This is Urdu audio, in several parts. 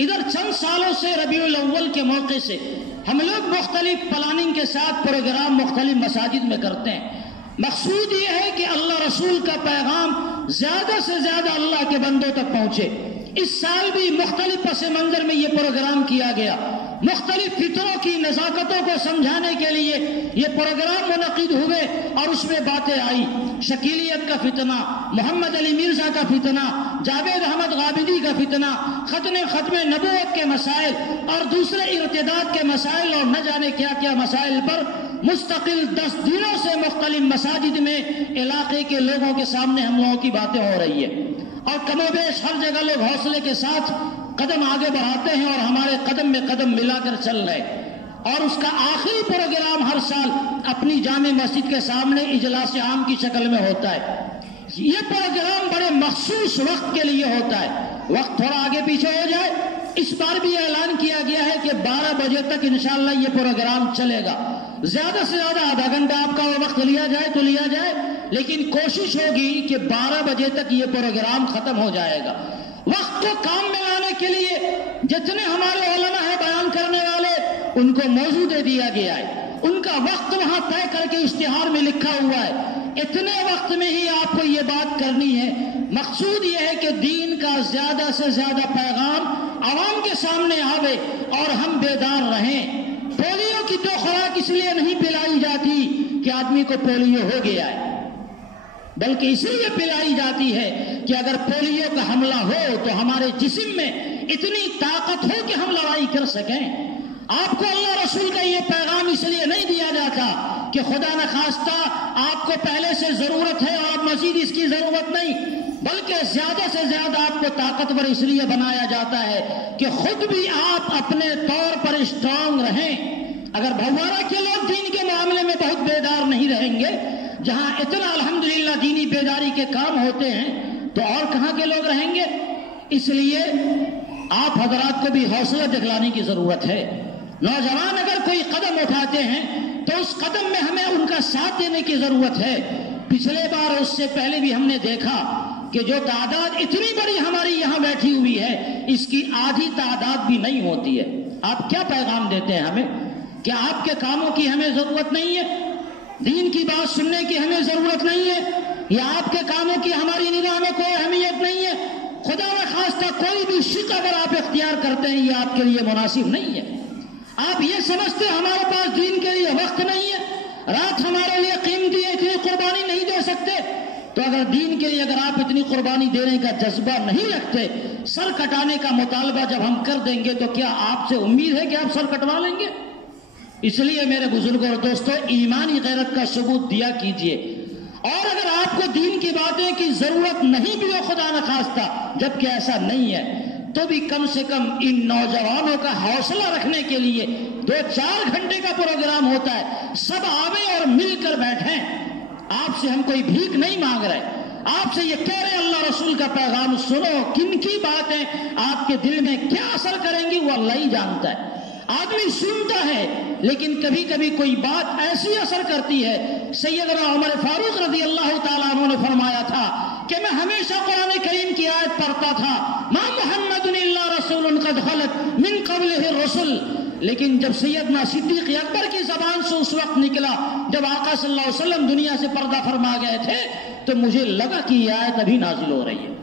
ادھر چند سالوں سے ربیع الاول کے موقع سے ہم لوگ مختلف پلاننگ کے ساتھ پروگرام مختلف مساجد میں کرتے ہیں. مقصود یہ ہے کہ اللہ رسول کا پیغام زیادہ سے زیادہ اللہ کے بندوں تک پہنچے. اس سال بھی مختلف پس منظر میں یہ پروگرام کیا گیا. مختلف فطروں کی نزاکتوں کو سمجھانے کے لیے یہ پروگرام منعقد ہوئے اور اس میں باتیں آئی. شکیلیت کا فتنہ، محمد علی مرزا کا فتنہ، جاوید احمد غامدی کا فتنہ، ختم نبوت کے مسائل اور دوسرے ارتداد کے مسائل اور نہ جانے کیا کیا مسائل پر مستقل 10 دنوں سے مختلف مساجد میں علاقے کے لوگوں کے سامنے ہم لوگوں کی باتیں ہو رہی ہے. اور کم و بیش ہر جگہ لوگ حوصلے کے ساتھ قدم آگے بڑھاتے ہیں اور ہمارے قدم میں قدم ملا کر چل رہے. اور اس کا آخری پروگرام ہر سال اپنی جامع مسجد کے سامنے اجلاس عام کی شکل میں ہوتا ہے. یہ پروگرام بڑے مخصوص وقت کے لیے ہوتا ہے. وقت تھوڑا آگے پیچھے ہو جائے. اس بار بھی اعلان کیا گیا ہے کہ 12 بجے تک انشاءاللہ یہ پروگرام چلے گا. زیادہ سے زیادہ آدھا گھنٹہ آپ کا وقت لیا جائے تو لیا جائے، لیکن کوشش ہوگی کہ 12 بجے تک یہ پروگرام ختم ہو جائے گا. وقت کو کام میں لانے کے لیے جتنے ہمارے علماء ہیں بیان کرنے والے، ان کو موضوع دے دیا گیا ہے. ان کا وقت وہاں طے کر کے اشتہار میں لکھا ہوا ہے. اتنے وقت میں ہی آپ کو یہ بات کرنی ہے. مقصود یہ ہے کہ دین کا زیادہ سے زیادہ پیغام عوام کے سامنے آوے اور ہم بیدار رہیں. پولیو کی تو خوراک اس لیے نہیں پلائی جاتی کہ آدمی کو پولیو ہو گیا ہے، بلکہ اس لیے پلائی جاتی ہے کہ اگر پولیو کا حملہ ہو تو ہمارے جسم میں اتنی طاقت ہو کہ ہم لڑائی کر سکیں. آپ کو اللہ رسول کا یہ پیغام اس لیے نہیں دیا جاتا کہ خدا نخواستہ آپ کو پہلے سے ضرورت ہے اور مزید اس کی ضرورت نہیں، بلکہ زیادہ سے زیادہ آپ کو طاقتور اس لیے بنایا جاتا ہے کہ خود بھی آپ اپنے طور پر اسٹرانگ رہیں. اگر بھوارہ کے لوگ دین کے معاملے میں بہت بیدار نہیں رہیں گے، جہاں اتنا الحمدللہ دینی بیداری کے کام ہوتے ہیں، تو اور کہاں کے لوگ رہیں گے؟ اس لیے آپ حضرات کو بھی حوصلہ دکھلانے کی ضرورت ہے. نوجوان اگر کوئی قدم اٹھاتے ہیں تو اس قدم میں ہمیں ان کا ساتھ دینے کی ضرورت ہے. پچھلے بار اور اس سے پہلے بھی ہم نے دیکھا کہ جو تعداد اتنی بڑی ہماری یہاں بیٹھی ہوئی ہے، اس کی آدھی تعداد بھی نہیں ہوتی ہے. آپ کیا پیغام دیتے ہیں ہمیں؟ کیا آپ کے کاموں کی ہمیں ضرورت نہیں ہے؟ دین کی بات سننے کی ہمیں ضرورت نہیں ہے؟ یا آپ کے کاموں کی ہماری نگاہ میں کوئی اہمیت نہیں ہے؟ خدا نخواستہ کوئی بھی شق اگر آپ اختیار کرتے ہیں، یہ آپ کے لیے مناسب نہیں ہے. آپ یہ سمجھتے ہمارے پاس دین کے لیے وقت نہیں ہے، رات ہمارے لیے قیمتی ہے، اتنی قربانی نہیں دے سکتے. تو اگر دین کے لیے اگر آپ اتنی قربانی دینے کا جذبہ نہیں رکھتے، سر کٹانے کا مطالبہ جب ہم کر دیں گے تو کیا آپ سے امید ہے کہ آپ سر کٹوا لیں گے؟ اس لیے میرے بزرگوں اور دوستوں، ایمانی غیرت کا ثبوت دیا کیجئے. اور اگر آپ کو دین کی باتیں کی ضرورت نہیں بھی ہو خدا نخواستہ، جبکہ ایسا نہیں ہے، تو بھی کم سے کم ان نوجوانوں کا حوصلہ رکھنے کے لیے 2-4 گھنٹے کا پروگرام ہوتا ہے. سب آویں اور مل کر بیٹھیں. آپ سے ہم کوئی بھیک نہیں مانگ رہے، آپ سے یہ کہہ رہے ہیں اللہ رسول کا پیغام سنو. کن کی باتیں آپ کے دل میں کیا اثر کریں گی وہ اللہ ہی جانتا ہے. آدمی سنتا ہے لیکن کبھی کبھی کوئی بات ایسی اثر کرتی ہے. سیدنا عمر فاروق رضی اللہ تعالیٰ عنہ نے فرمایا تھا کہ میں ہمیشہ قرآن کریم کی آیت پڑھتا تھا، ما محمد الا رسول قد خلت من قبلہ الرسل. لیکن جب سیدنا صدیق اکبر کی زبان سے اس وقت نکلا جب آقا صلی اللہ علیہ وسلم دنیا سے پردہ فرما گئے تھے، تو مجھے لگا کہ یہ آیت ابھی نازل ہو رہی ہے.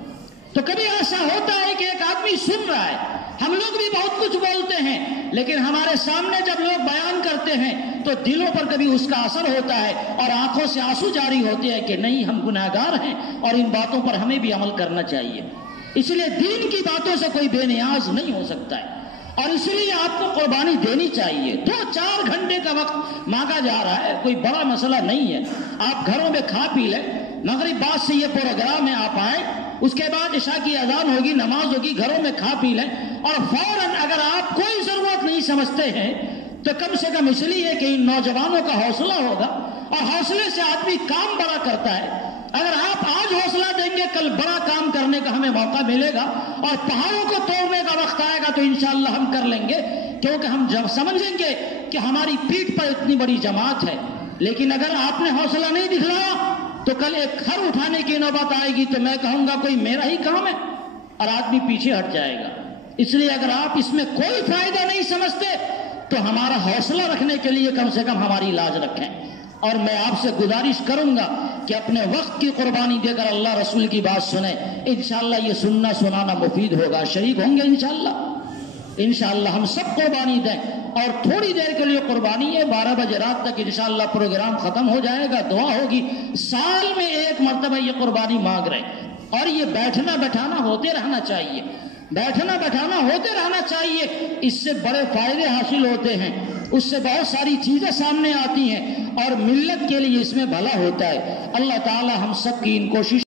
تو کبھی ایسا ہوتا ہے کہ ایک آدمی سن رہا ہے، ہم لوگ بھی بہت کچھ بولتے ہیں، لیکن ہمارے سامنے جب لوگ بیان کرتے ہیں تو دلوں پر کبھی اس کا اثر ہوتا ہے اور آنکھوں سے آنسو جاری ہوتے ہیں کہ نہیں، ہم گناہگار ہیں اور ان باتوں پر ہمیں بھی عمل کرنا چاہیے. اس لیے دین کی باتوں سے کوئی بے نیاز نہیں ہو سکتا ہے، اور اس لیے آپ کو قربانی دینی چاہیے. 2-4 گھنٹے کا وقت مانگا جا رہا ہے، کوئی بڑا مسئلہ نہیں ہے. آپ گھروں میں کھا پی لیں، مغرب بعد سے یہ پروگرام ہے، آپ آئیں، اس کے بعد عشاء کی اذان ہوگی، نماز ہوگی، گھروں میں کھا پی لیں. اور فوراً اگر آپ کوئی ضرورت نہیں سمجھتے ہیں تو کم سے کم اس لیے کہ ان نوجوانوں کا حوصلہ ہوگا، اور حوصلے سے آدمی کام بڑا کرتا ہے. اگر آپ آج حوصلہ دیں گے، کل بڑا کام کرنے کا ہمیں موقع ملے گا اور پہاڑوں کو توڑنے کا وقت آئے گا تو انشاءاللہ ہم کر لیں گے، کیونکہ ہم جب سمجھیں گے کہ ہماری پیٹھ پر اتنی بڑی جماعت ہے. لیکن اگر آپ نے حوصلہ نہیں دکھلایا تو کل ایک گھر اٹھانے کی نوبت آئے گی تو میں کہوں گا کوئی میرا ہی کام ہے، اور آدمی پیچھے ہٹ جائے گا. اس لیے اگر آپ اس میں کوئی فائدہ نہیں سمجھتے تو ہمارا حوصلہ رکھنے کے لیے کم سے کم ہماری لاج رکھیں. اور میں آپ سے گزارش کروں گا کہ اپنے وقت کی قربانی دے کر اللہ رسول کی بات سنیں. انشاءاللہ یہ سننا سنانا مفید ہوگا. شریک ہوں گے انشاءاللہ؟ انشاءاللہ ہم سب قربانی دیں. اور تھوڑی دیر کے لیے قربانی ہے، 12 بجے رات تک انشاءاللہ پروگرام ختم ہو جائے گا، دعا ہوگی. سال میں ایک مرتبہ یہ قربانی مانگ رہے ہیں. اور یہ بیٹھنا بیٹھانا ہوتے رہنا چاہیے، بیٹھنا بیٹھانا ہوتے رہنا چاہیے. اس سے بڑے فائدے حاصل ہوتے ہیں، اس سے بہت ساری چیزیں سامنے آتی ہیں اور ملت کے لیے اس میں بھلا ہوتا ہے. اللہ تعالی ہم سب کی ان کوشش